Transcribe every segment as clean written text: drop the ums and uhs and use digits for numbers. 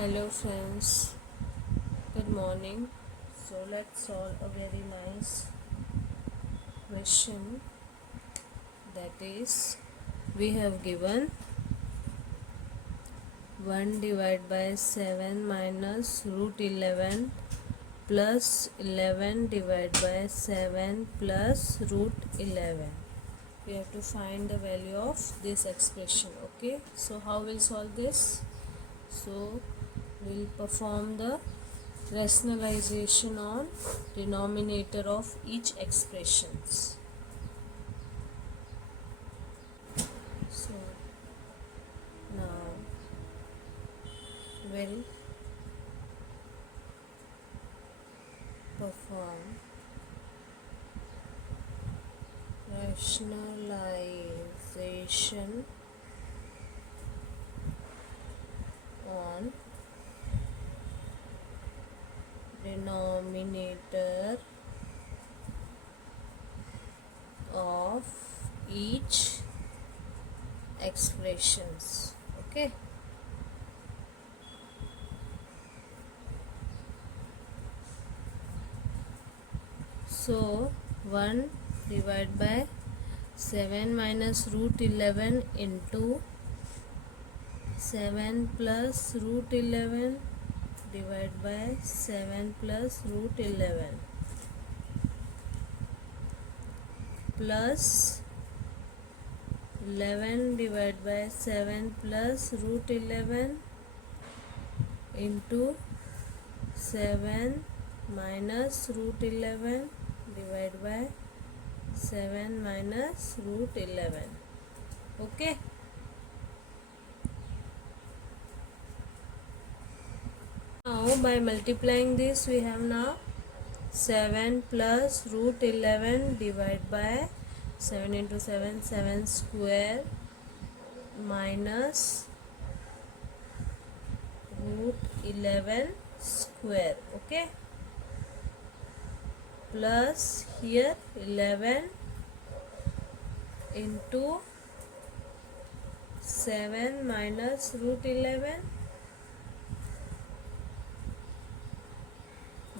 Hello friends, good morning. So let's solve a very nice question, that is, we have given 1 divided by 7 minus root 11 plus 11 divided by 7 plus root 11. We have to find the value of this expression. Okay, so how we'll solve this? So we'll perform the rationalization on denominator of each expressions. So now we'll perform rationalization on denominator of each expressions. Okay, so 1 divided by 7 minus root 11 into 7 plus root 11 divided by 7 plus root 11 plus 11 divided by 7 plus root 11 into 7 minus root 11 divided by 7 minus root 11. Okay, now by multiplying this we have now 7 plus root 11 divided by 7 into 7, 7 square minus root 11 square. Okay, plus here 11 into 7 minus root 11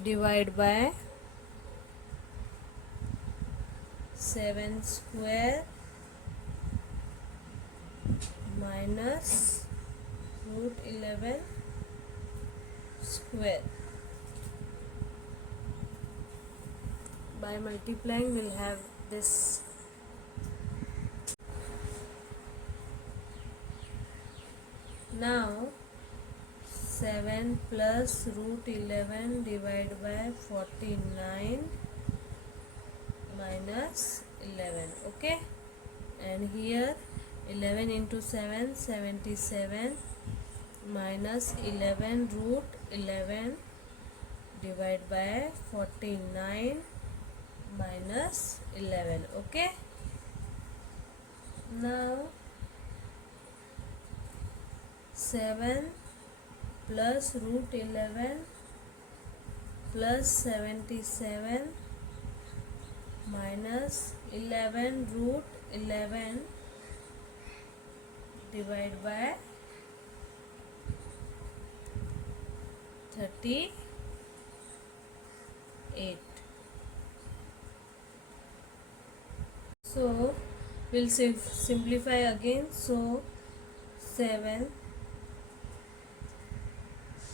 divide by 7 square minus root 11 square. By multiplying we'll have this. Now 7 plus root 11 divided by 49 minus 11. Okay, and here 11 into 7, 77 minus 11 root 11 divided by 49 minus 11. Okay, now 7 plus root 11 plus 77 minus 11 root 11 divided by 38. So we'll simplify again. So 7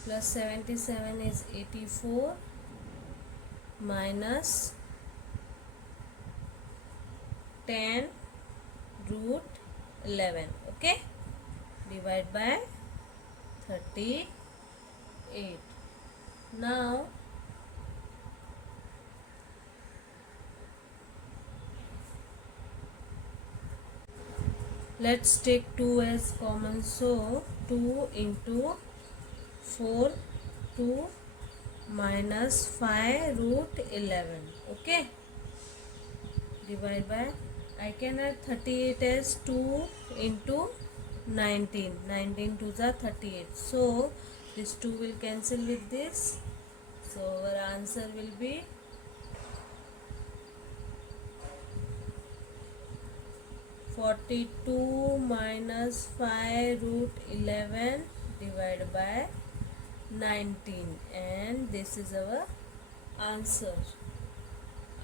plus 77 is 84 minus 10 root 11. Okay, divide by 38. Now let's take 2 as common. So 2 into 4, 2 minus 5 root 11. Okay, divide by, I can add 38 as 2 into 19. 19 to the 38. So this 2 will cancel with this. So our answer will be 42 minus 5 root 11 divided by 19, and this is our answer.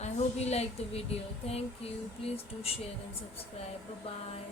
I hope you like the video. Thank you. Please do share and subscribe. Bye bye.